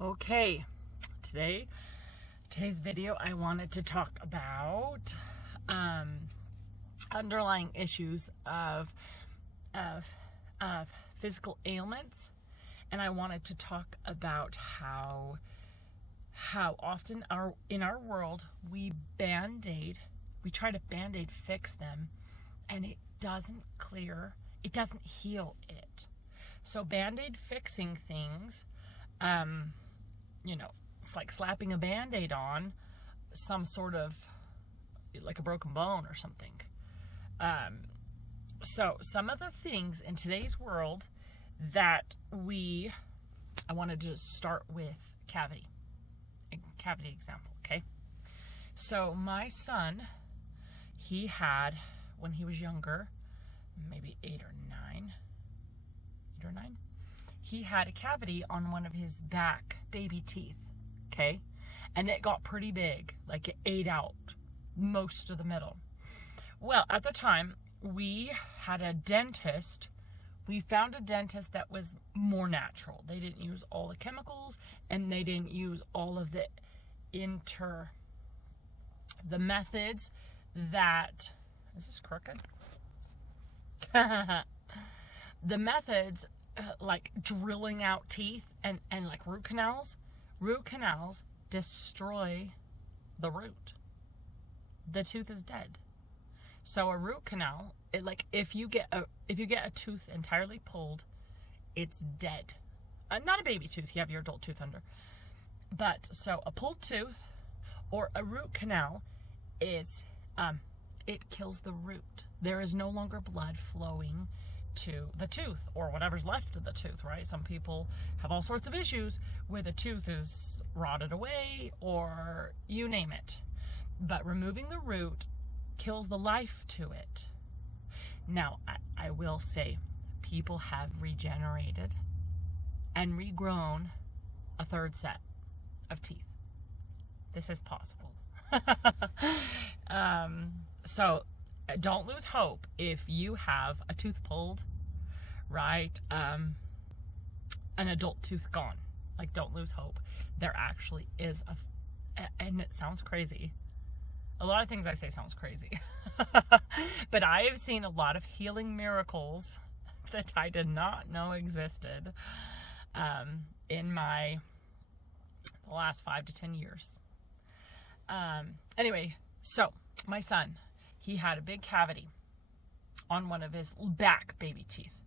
Okay, today's video I wanted to talk about underlying issues of physical ailments, and I wanted to talk about how often in our world we try to band-aid fix them, and it doesn't heal it. So band-aid fixing things, it's like slapping a band-aid on some sort of, like a broken bone or something. So some of the things in today's world that I wanted to start with a cavity example, okay? So my son, he had, when he was younger, maybe 8 or 9, he had a cavity on one of his back baby teeth, okay? And it got pretty big, like it ate out most of the middle. Well, at the time, we found a dentist that was more natural. They didn't use all the chemicals, and they didn't use all of the methods that, is this crooked? The methods, like drilling out teeth and like root canals destroy the root. The tooth is dead. So a root canal, if you get a tooth entirely pulled, it's dead. Not a baby tooth, you have your adult tooth under. But so a pulled tooth or a root canal is it kills the root. There is no longer blood flowing to the tooth or whatever's left of the tooth, right? Some people have all sorts of issues where the tooth is rotted away or you name it. But removing the root kills the life to it. Now, I will say, people have regenerated and regrown a third set of teeth. This is possible. So don't lose hope if you have a tooth pulled, right? An adult tooth gone. Like, don't lose hope. There actually is and it sounds crazy. A lot of things I say sounds crazy. But I have seen a lot of healing miracles that I did not know existed in the last 5 to 10 years. Anyway, so my son, he had a big cavity on one of his back baby teeth.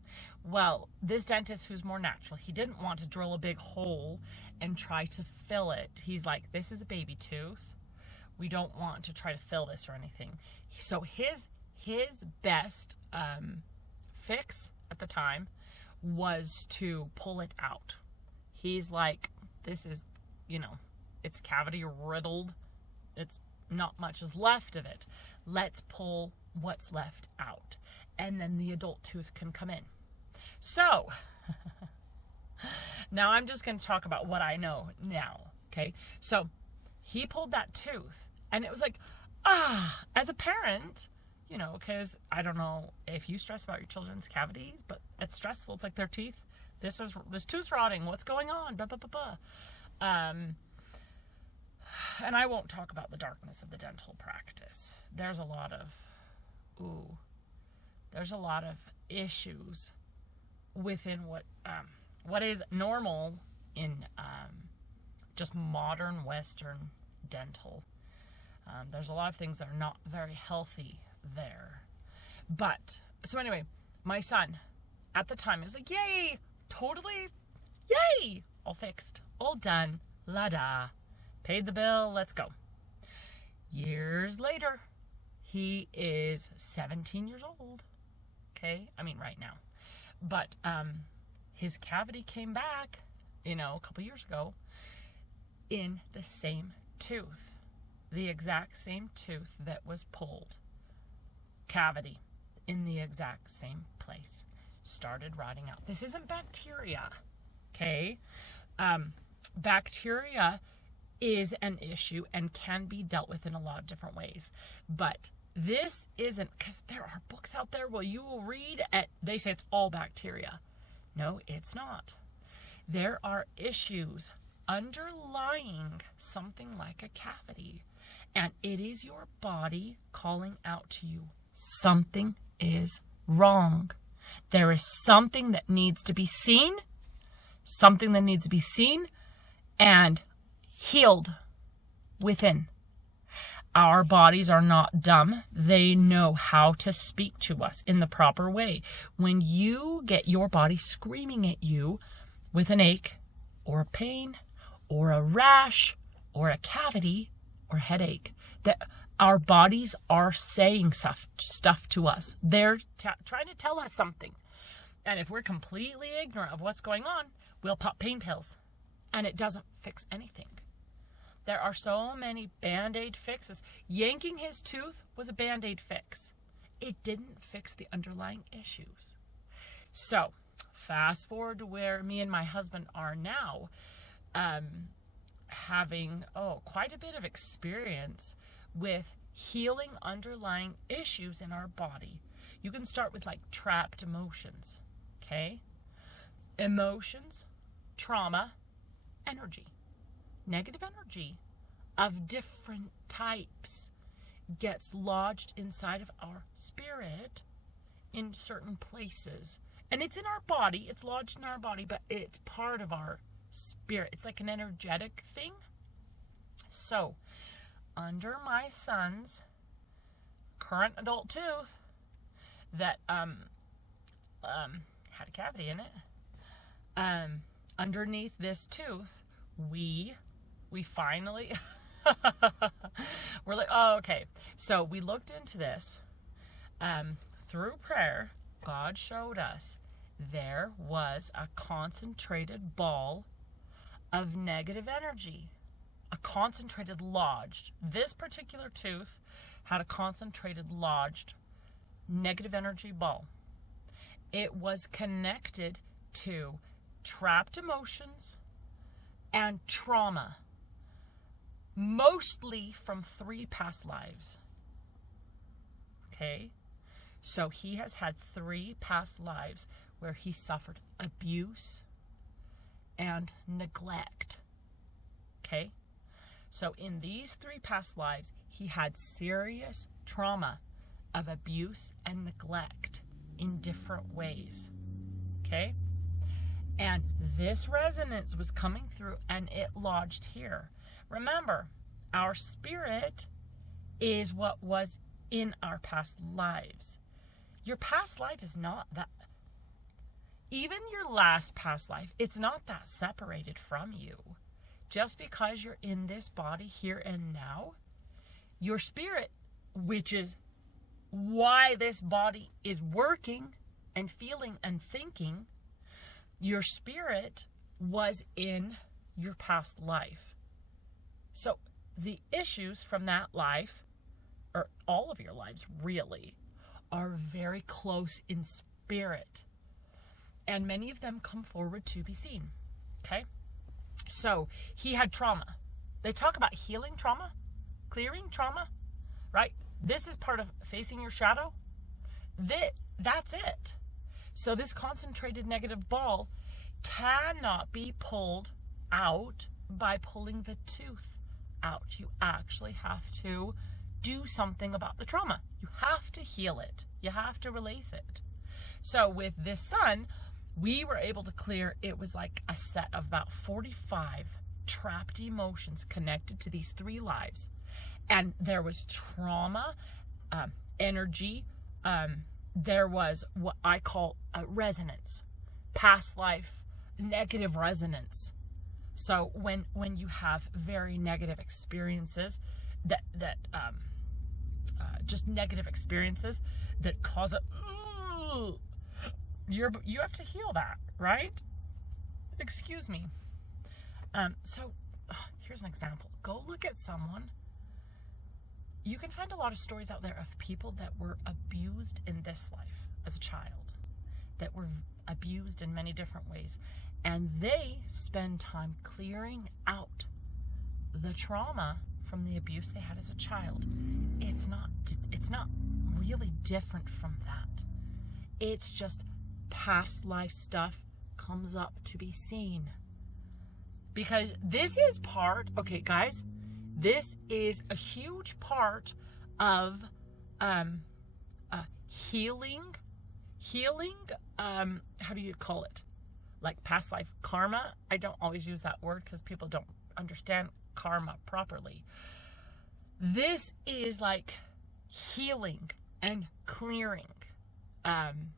Well, this dentist, who's more natural, he didn't want to drill a big hole and try to fill it. He's like, this is a baby tooth. We don't want to try to fill this or anything. So his best fix at the time was to pull it out. He's like, this is, it's cavity riddled. It's not much is left of it. Let's pull what's left out, and then the adult tooth can come in. So now I'm just going to talk about what I know now, okay? So he pulled that tooth, and it was like, as a parent, because I don't know if you stress about your children's cavities, but it's stressful. It's like their teeth. This tooth's rotting. What's going on? Blah, blah, blah, blah. And I won't talk about the darkness of the dental practice. There's a lot of issues within what is normal in just modern Western dental. There's a lot of things that are not very healthy there. But, so anyway, my son, at the time, it was like, yay, totally, yay, all fixed, all done, la-da. Paid the bill, let's go. Years later, he is 17 years old. Okay? I mean, right now. But his cavity came back, a couple years ago, in the same tooth. The exact same tooth that was pulled. Cavity in the exact same place. Started rotting out. This isn't bacteria. Okay? Bacteria is an issue and can be dealt with in a lot of different ways. But this isn't, because there are books out there where you will read, they say it's all bacteria. No, it's not. There are issues underlying something like a cavity. And it is your body calling out to you. Something is wrong. There is something that needs to be seen. Something that needs to be seen and healed within. Our bodies are not dumb. They know how to speak to us in the proper way. When you get your body screaming at you with an ache or a pain or a rash or a cavity or headache, that our bodies are saying stuff to us. They're trying to tell us something. And if we're completely ignorant of what's going on, we'll pop pain pills. And it doesn't fix anything. There are so many Band-Aid fixes. Yanking his tooth was a Band-Aid fix. It didn't fix the underlying issues. So, fast forward to where me and my husband are now, having quite a bit of experience with healing underlying issues in our body. You can start with like trapped emotions, okay? Emotions, trauma, energy. Negative energy of different types gets lodged inside of our spirit in certain places. And it's in our body, it's lodged in our body, but it's part of our spirit. It's like an energetic thing. So, under my son's current adult tooth that had a cavity in it, underneath this tooth, we finally we're like, oh, okay. So we looked into this through prayer. God showed us there was a concentrated ball of negative energy, a concentrated lodged. This particular tooth had a concentrated lodged negative energy ball. It was connected to trapped emotions and trauma, mostly from 3 past lives. Okay? So he has had 3 past lives where he suffered abuse and neglect. Okay? So in these 3 past lives, he had serious trauma of abuse and neglect in different ways. Okay? And this resonance was coming through and it lodged here. Remember, our spirit is what was in our past lives. Your past life is not that, even your last past life, it's not that separated from you. Just because you're in this body here and now, your spirit, which is why this body is working and feeling and thinking, your spirit was in your past life. So the issues from that life, or all of your lives really, are very close in spirit. And many of them come forward to be seen. Okay? So he had trauma. They talk about healing trauma, clearing trauma, right? This is part of facing your shadow. That's it. So this concentrated negative ball cannot be pulled out by pulling the tooth out. You actually have to do something about the trauma. You have to heal it. You have to release it. So with this son, we were able to clear, it was like a set of about 45 trapped emotions connected to these 3 lives. And there was trauma, energy, there was what I call a resonance, past life, negative resonance. So when you have very negative experiences, just negative experiences that cause you have to heal that, right? Excuse me. So here's an example. Go look at someone. You can find a lot of stories out there of people that were abused in this life as a child, that were abused in many different ways, and they spend time clearing out the trauma from the abuse they had as a child. It's not really different from that. It's just past life stuff comes up to be seen. Because this is part, okay, guys, this is a huge part of healing, how do you call it? Like past life karma. I don't always use that word because people don't understand karma properly. This is like healing and clearing. And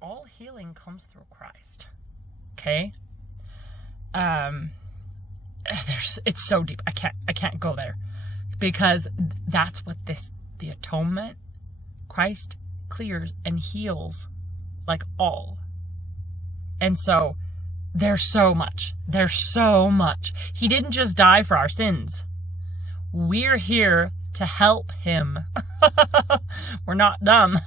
all healing comes through Christ. Okay? It's so deep. I can't go there. Because that's what the atonement, Christ clears and heals like all. And so there's so much. He didn't just die for our sins. We're here to help him. We're not dumb.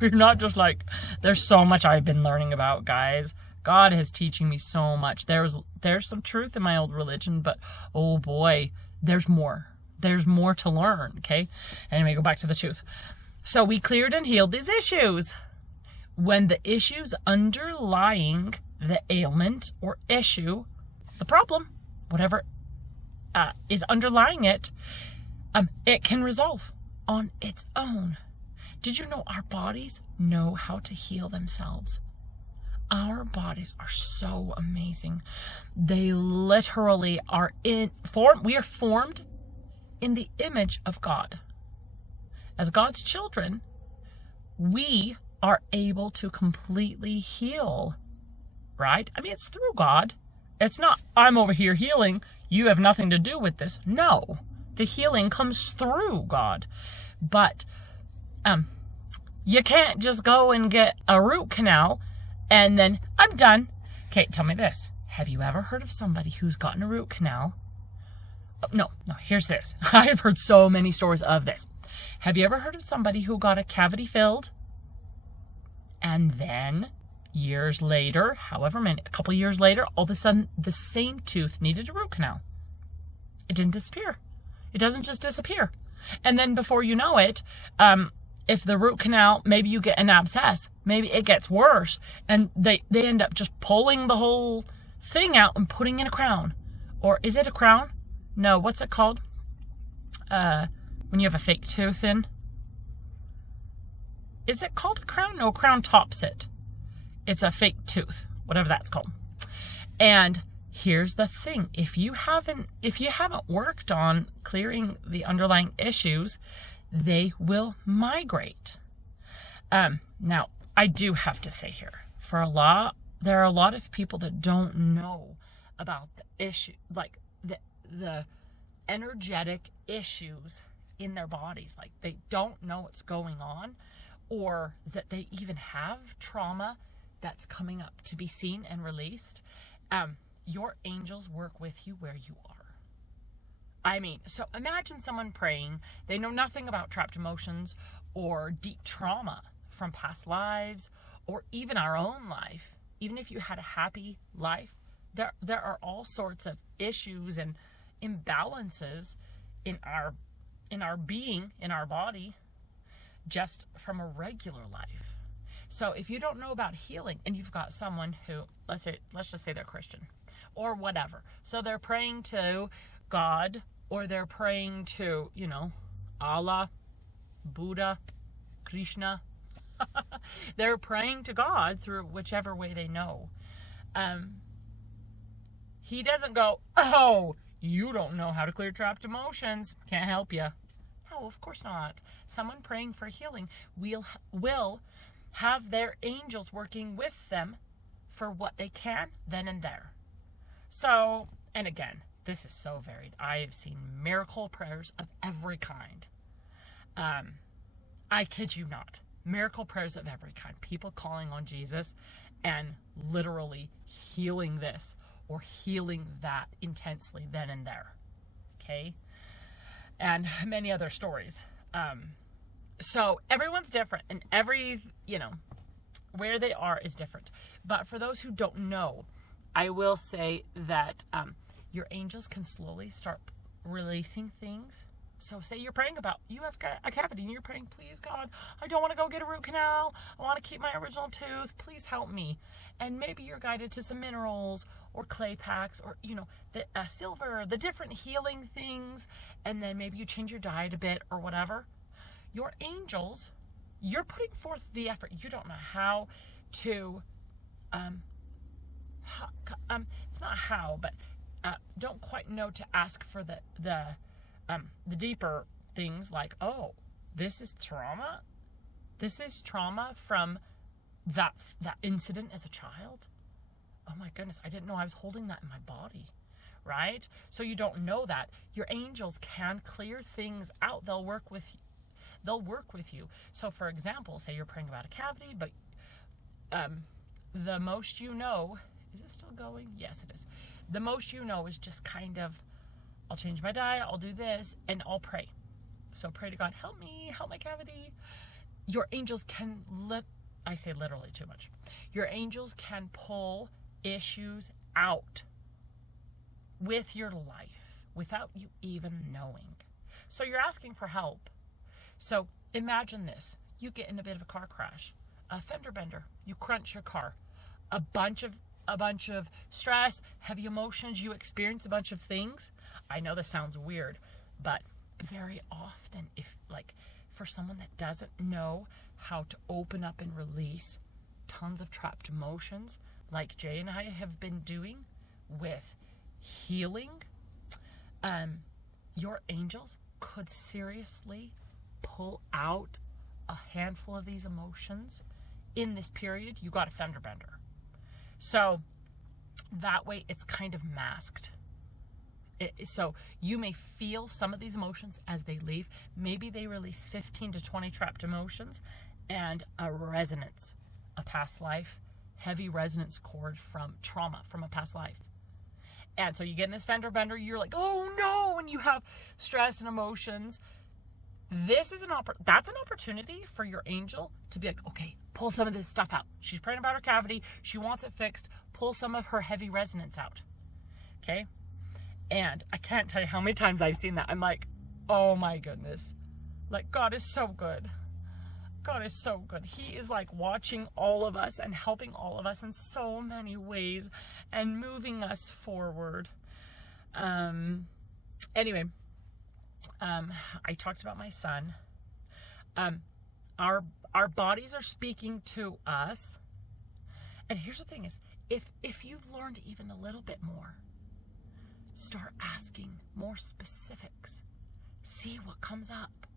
We're not just like, there's so much I've been learning about, guys. God is teaching me so much. There's some truth in my old religion, but oh boy, there's more. There's more to learn, okay? Anyway, go back to the truth. So we cleared and healed these issues. When the issues underlying the ailment or issue, the problem, whatever is underlying it, it can resolve on its own. Did you know our bodies know how to heal themselves? Our bodies are so amazing. They literally are we are formed in the image of God. As God's children, we are able to completely heal, right? I mean, it's through God. It's not, I'm over here healing, you have nothing to do with this. No, the healing comes through God. But you can't just go and get a root canal and then I'm done. Okay, tell me this. Have you ever heard of somebody who's gotten a root canal? Oh, no, here's this. I've heard so many stories of this. Have you ever heard of somebody who got a cavity filled and then years later, a couple years later, all of a sudden the same tooth needed a root canal? It didn't disappear. It doesn't just disappear. And then before you know it, if the root canal, maybe you get an abscess, maybe it gets worse, and they end up just pulling the whole thing out and putting in a crown. Or is it a crown? No, what's it called? When you have a fake tooth in? Is it called a crown? No, a crown tops it. It's a fake tooth, whatever that's called. And here's the thing. If you haven't worked on clearing the underlying issues, they will migrate. Now, I do have to say here, there are a lot of people that don't know about the issue, like the energetic issues in their bodies. Like they don't know what's going on, or that they even have trauma that's coming up to be seen and released. Your angels work with you where you are. I mean, so imagine someone praying, they know nothing about trapped emotions or deep trauma from past lives or even our own life. Even if you had a happy life, there are all sorts of issues and imbalances in our being, in our body, just from a regular life. So if you don't know about healing and you've got someone who, let's just say they're Christian or whatever. So they're praying to God, or they're praying to, Allah, Buddha, Krishna. They're praying to God through whichever way they know. He doesn't go, oh, you don't know how to clear trapped emotions. Can't help you. No, of course not. Someone praying for healing will have their angels working with them for what they can then and there. So, and again, this is so varied. I have seen miracle prayers of every kind. I kid you not. Miracle prayers of every kind. People calling on Jesus and literally healing this or healing that intensely then and there. Okay? And many other stories. So everyone's different, and every, where they are is different. But for those who don't know, I will say that your angels can slowly start releasing things So say you're praying about, you have a cavity and you're praying, please God, I don't want to go get a root canal. I want to keep my original tooth. Please help me. And maybe you're guided to some minerals or clay packs or, the silver, the different healing things. And then maybe you change your diet a bit or whatever. Your angels, you're putting forth the effort. You don't know how to, it's not how, but don't quite know to ask for the deeper things like, oh, this is trauma. This is trauma from that incident as a child. Oh my goodness, I didn't know I was holding that in my body, right? So you don't know that. Your angels can clear things out. They'll work with you. So for example, say you're praying about a cavity, but the most you know, is it still going? Yes, it is. The most you know is just kind of, I'll change my diet, I'll do this, and I'll pray. So pray to God, help me, help my cavity. Your angels can, I say literally too much. Your angels can pull issues out with your life without you even knowing. So you're asking for help. So imagine this. You get in a bit of a car crash, a fender bender, you crunch your car, a bunch of stress, heavy emotions, you experience a bunch of things. I know this sounds weird, but very often, for someone that doesn't know how to open up and release tons of trapped emotions, like Jay and I have been doing with healing, your angels could seriously pull out a handful of these emotions in this period. You got a fender bender. So that way it's kind of masked. So you may feel some of these emotions as they leave. Maybe they release 15 to 20 trapped emotions and a resonance, a past life, heavy resonance cord from trauma from a past life. And so you get in this fender bender, you're like, oh no, and you have stress and emotions. This is that's an opportunity for your angel to be like, okay, pull some of this stuff out. She's praying about her cavity. She wants it fixed. Pull some of her heavy resonance out. Okay? And I can't tell you how many times I've seen that. I'm like, oh my goodness. Like, God is so good. God is so good. He is like watching all of us and helping all of us in so many ways and moving us forward. Anyway, I talked about my son. Our bodies are speaking to us. And here's the thing is, if you've learned even a little bit more, start asking more specifics. See what comes up.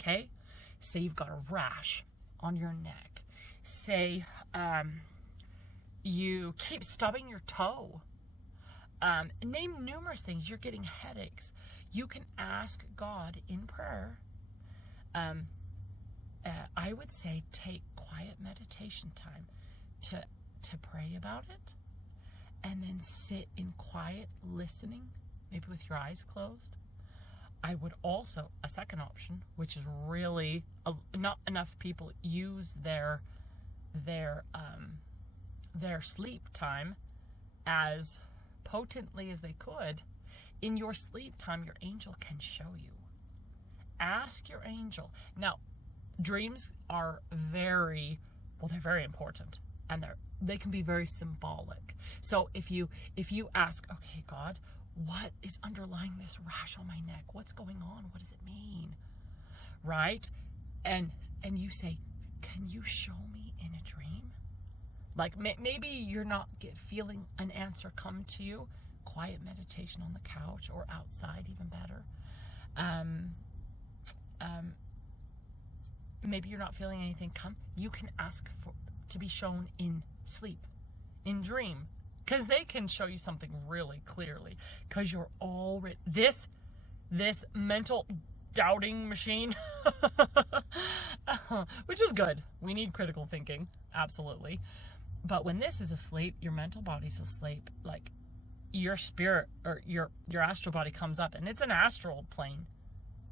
Okay? Say you've got a rash on your neck. Say you keep stubbing your toe. Name numerous things. You're getting headaches. You can ask God in prayer. I would say take quiet meditation time to pray about it, and then sit in quiet listening, maybe with your eyes closed. I would also, a second option, which is really not enough people use their sleep time as potently as they could. In your sleep time, your angel can show you. Ask your angel. Now, dreams are they're very important, and they can be very symbolic. So if you ask, okay, God, what is underlying this rash on my neck? What's going on? What does it mean? Right? And you say, can you show me in a dream? Like maybe you're not feeling an answer come to you. Quiet meditation on the couch or outside, even better. Maybe you're not feeling anything come. You can ask to be shown in sleep, in dream. Because they can show you something really clearly. Because you're already... This mental doubting machine, which is good. We need critical thinking. Absolutely. But when this is asleep, your mental body's asleep. Like, your spirit or your astral body comes up. And it's an astral plane.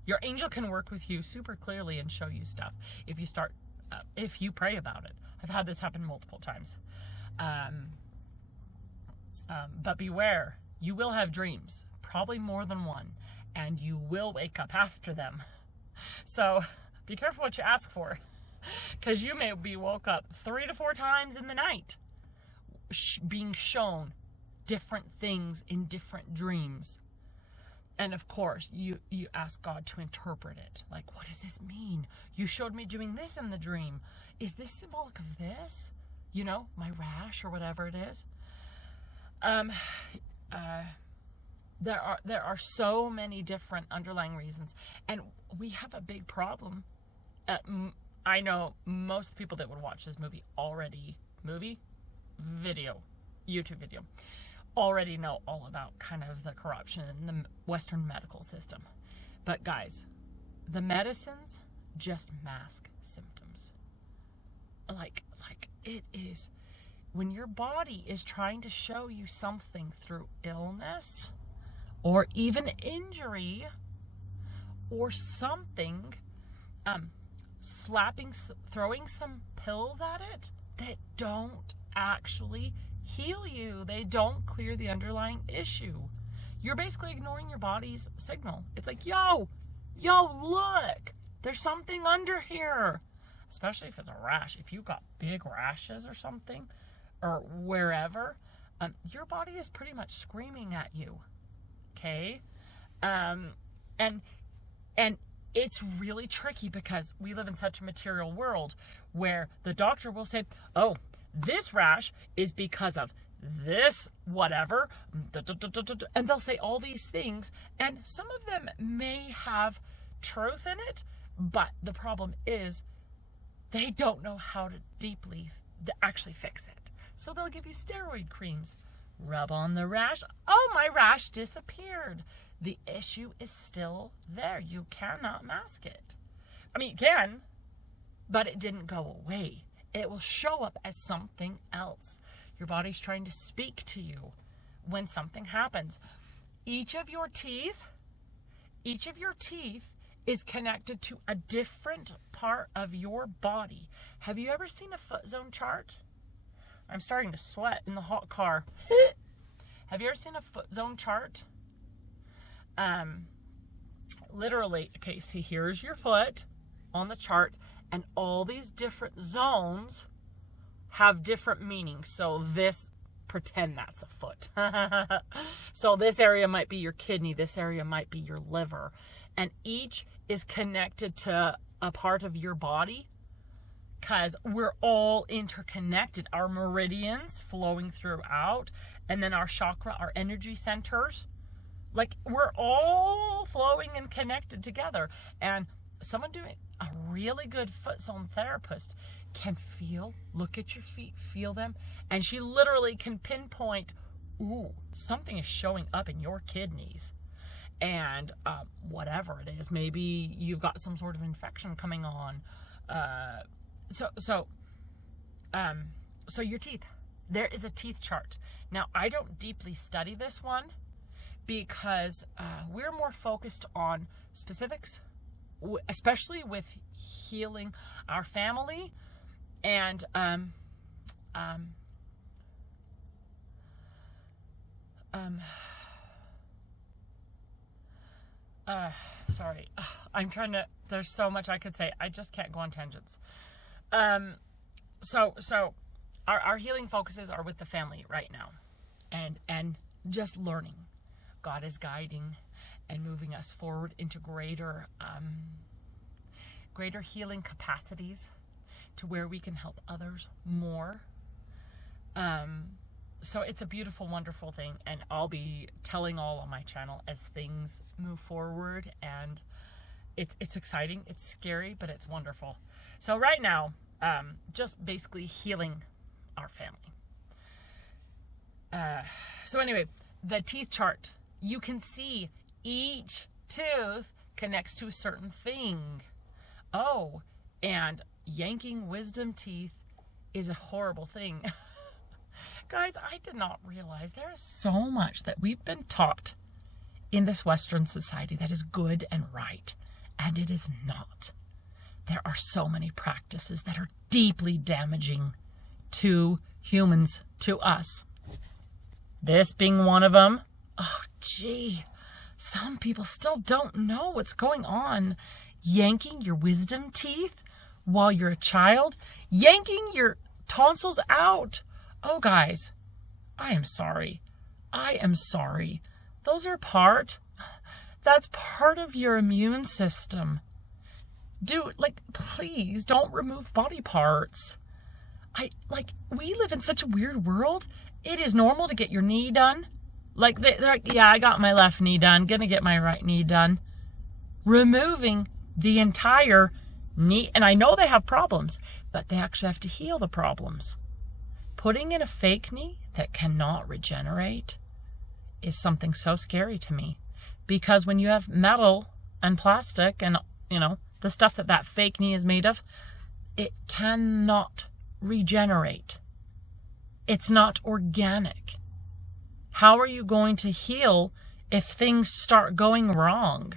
Your angel can work with you super clearly and show you stuff. If you pray about it. I've had this happen multiple times. But beware, you will have dreams, probably more than one. and you will wake up after them. So be careful what you ask for, because you may be woke up 3 to 4 times in the night, being shown different things in different dreams. And of course, you ask God to interpret it. Like, what does this mean? You showed me doing this in the dream. Is this symbolic of this? You know, my rash or whatever it is. There are so many different underlying reasons, and we have a big problem. I know most people that would watch this movie already, YouTube video, already know all about kind of the corruption in the Western medical system. But guys, the medicines just mask symptoms. Like it is, when your body is trying to show you something through illness or even injury or something, throwing some pills at it that don't actually heal you. They don't clear the underlying issue. You're basically ignoring your body's signal. It's like, yo, look, there's something under here. Especially if it's a rash. If you've got big rashes or something, or wherever, your body is pretty much screaming at you. Okay? And it's really tricky because we live in such a material world where the doctor will say, oh, this rash is because of this whatever, and they'll say all these things, and some of them may have truth in it, but the problem is they don't know how to deeply actually fix it. So they'll give you steroid creams. Rub on the rash. Oh, my rash disappeared. The issue is still there. You cannot mask it. I mean, you can, but it didn't go away. It will show up as something else. Your body's trying to speak to you when something happens. Each of your teeth is connected to a different part of your body. Have you ever seen a foot zone chart? I'm starting to sweat in the hot car. Have you ever seen a foot zone chart? Literally, okay, see, here's your foot on the chart, and all these different zones have different meanings. So this, pretend that's a foot. So this area might be your kidney, this area might be your liver, and each is connected to a part of your body, because we're all interconnected. Our meridians flowing throughout, and then our chakra, our energy centers, like we're all flowing and connected together. And someone doing a really good foot zone therapist can look at your feet, feel them, and she literally can pinpoint, ooh, something is showing up in your kidneys. And whatever it is, maybe you've got some sort of infection coming on. So your teeth, there is a teeth chart. Now, I don't deeply study this one because we're more focused on specifics, especially with healing our family. And sorry, there's so much I could say. I just can't go on tangents. So our healing focuses are with the family right now, and just learning. God is guiding and moving us forward into greater healing capacities, to where we can help others more. So it's a beautiful, wonderful thing, and I'll be telling all on my channel as things move forward, and it's exciting, it's scary, but it's wonderful. So right now, just basically healing our family. So anyway, the teeth chart, you can see each tooth connects to a certain thing. Oh, and yanking wisdom teeth is a horrible thing. Guys, I did not realize there is so much that we've been taught in this Western society that is good and right, and it is not. There are so many practices that are deeply damaging to humans, to us. This being one of them. Oh, gee. some people still don't know what's going on. Yanking your wisdom teeth while you're a child, yanking your tonsils out. Oh, guys, I am sorry. I am sorry. That's part of your immune system. Please don't remove body parts. We live in such a weird world. It is normal to get your knee done. They're like, yeah, I got my left knee done. Gonna get my right knee done. Removing the entire knee. And I know they have problems, but they actually have to heal the problems. Putting in a fake knee that cannot regenerate is something so scary to me. Because when you have metal and plastic and, the stuff that fake knee is made of, it cannot regenerate. It's not organic. How are you going to heal if things start going wrong?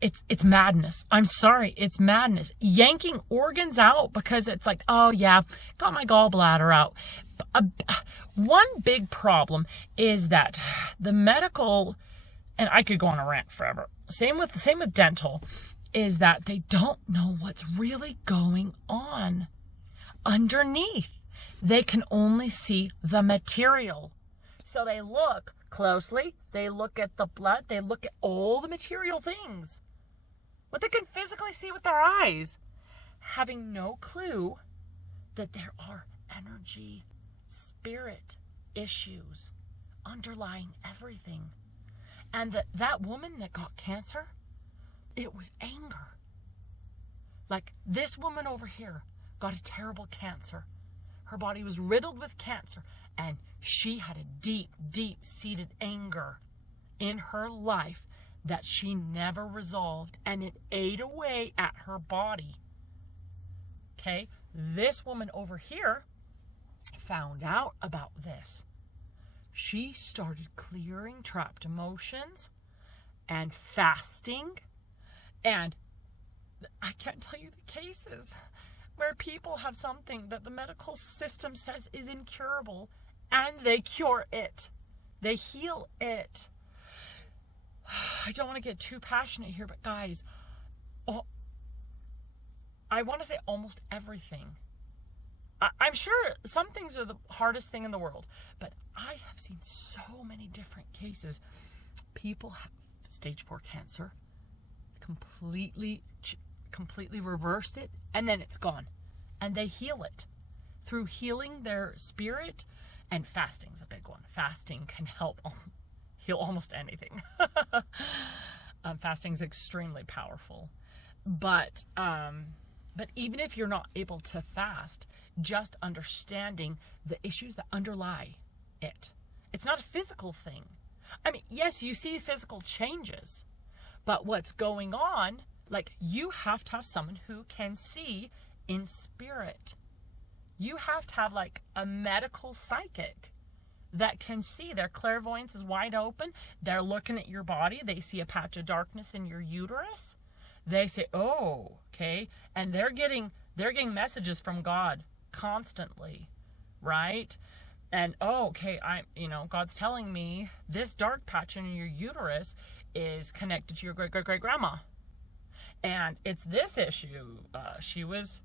It's madness. I'm sorry, it's madness. Yanking organs out because it's like, oh yeah, got my gallbladder out. One big problem is that the medical, and I could go on a rant forever, same with dental, is that they don't know what's really going on underneath. They can only see the material. So they look closely, they look at the blood, they look at all the material things, what they can physically see with their eyes, having no clue that there are energy, spirit issues underlying everything. And that woman that got cancer, it was anger. Like this woman over here got a terrible cancer. Her body was riddled with cancer, and she had a deep, deep-seated anger in her life that she never resolved, and it ate away at her body. Okay? This woman over here found out about this. She started clearing trapped emotions and fasting, and I can't tell you the cases where people have something that the medical system says is incurable, and they cure it. They heal it. I don't want to get too passionate here, but guys, I want to say almost everything. I'm sure some things are the hardest thing in the world, but I have seen so many different cases. People have stage 4 cancer, completely reversed it, and then it's gone. And they heal it through healing their spirit, and fasting's a big one. Fasting can help heal almost anything. Fasting's extremely powerful. But even if you're not able to fast, just understanding the issues that underlie it. It's not a physical thing. I mean, yes, you see physical changes, but what's going on, you have to have someone who can see in spirit. You have to have a medical psychic that can see. Their clairvoyance is wide open. They're looking at your body. They see a patch of darkness in your uterus. They say, oh, okay. And they're getting messages from God constantly, right? And, oh, okay, God's telling me this dark patch in your uterus is connected to your great-great-great-grandma. And it's this issue. She was,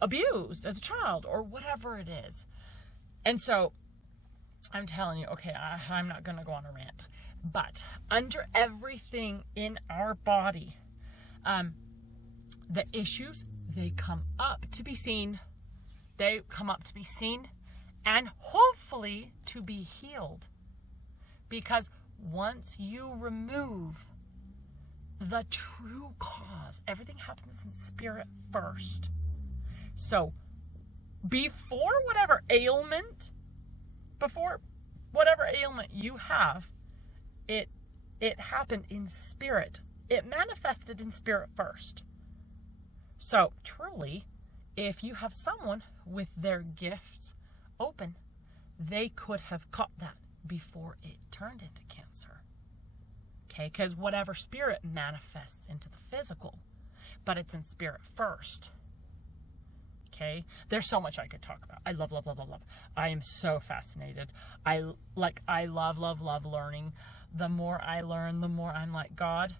abused as a child, or whatever it is. And so I'm telling you, okay, I'm not going to go on a rant, but under everything in our body, the issues, they come up to be seen. They come up to be seen and hopefully to be healed. Because once you remove the true cause, everything happens in spirit first. So before whatever ailment you have, it happened in spirit. It manifested in spirit first. So truly, if you have someone with their gifts open, they could have caught that before it turned into cancer. Okay, because whatever spirit manifests into the physical, but it's in spirit first. okay? There's so much I could talk about. I love, love, love, love, love. I am so fascinated. I love, love, love learning. The more I learn, the more I'm like, God,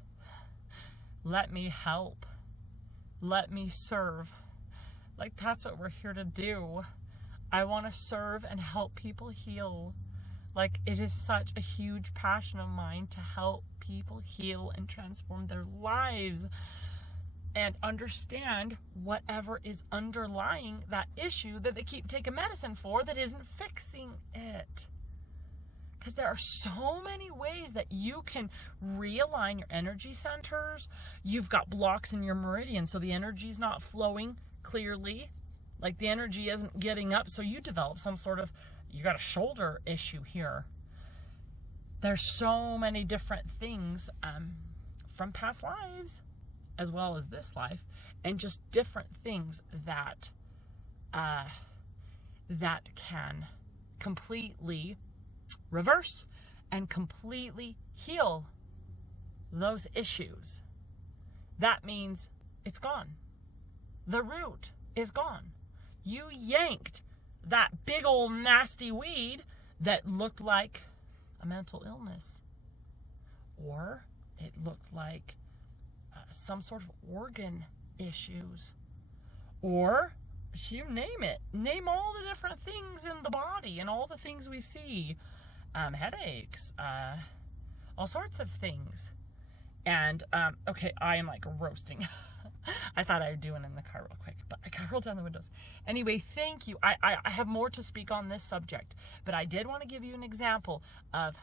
let me help. Let me serve. Like, that's what we're here to do. I want to serve and help people heal. Like, it is such a huge passion of mine to help people heal and transform their lives and understand whatever is underlying that issue that they keep taking medicine for that isn't fixing it. Because there are so many ways that you can realign your energy centers. You've got blocks in your meridian, so the energy's not flowing clearly. Like, the energy isn't getting up, so you develop some sort of, you got a shoulder issue here. There's so many different things from past lives as well as this life, and just different things that that can completely reverse and completely heal those issues. That means it's gone. The root is gone. You yanked that big old nasty weed that looked like a mental illness, or it looked like some sort of organ issues, or you name it. Name all the different things in the body and all the things we see. Headaches, all sorts of things. And, okay, I am like roasting. I thought I would do it in the car real quick, but I gotta roll down the windows. Anyway, thank you. I have more to speak on this subject, but I did want to give you an example of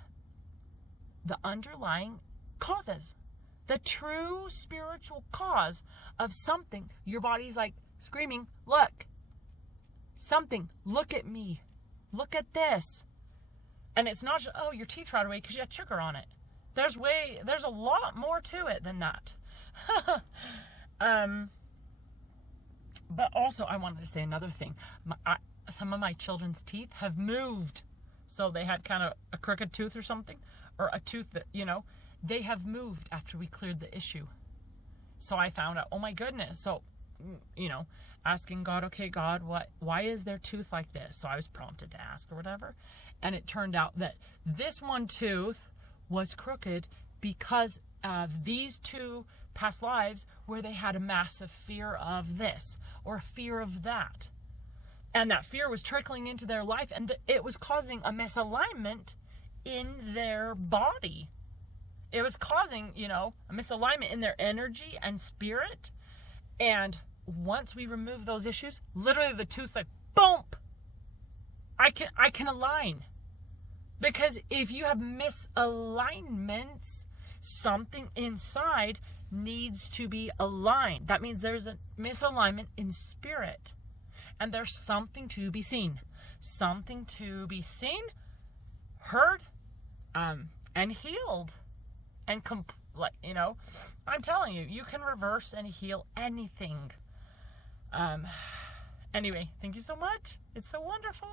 the underlying causes. The true spiritual cause of something. Your body's like screaming, look, something, look at me, look at this. And it's not just, oh, your teeth rot away because you had sugar on it. There's a lot more to it than that. But also I wanted to say another thing. Some of my children's teeth have moved. So they had kind of a crooked tooth or something, or a tooth that, they have moved after we cleared the issue. So I found out, oh my goodness. So, asking God, okay, God, why is their tooth like this? So I was prompted to ask or whatever. And it turned out that this one tooth was crooked because of these two past lives where they had a massive fear of this or fear of that. And that fear was trickling into their life, and it was causing a misalignment in their body. It was causing, a misalignment in their energy and spirit. And once we remove those issues, literally the tooth's like, boom! I can align. Because if you have misalignments, something inside needs to be aligned. That means there's a misalignment in spirit. And there's something to be seen. Something to be seen, heard, and healed. And I'm telling you, you can reverse and heal anything. Anyway, thank you so much. It's so wonderful.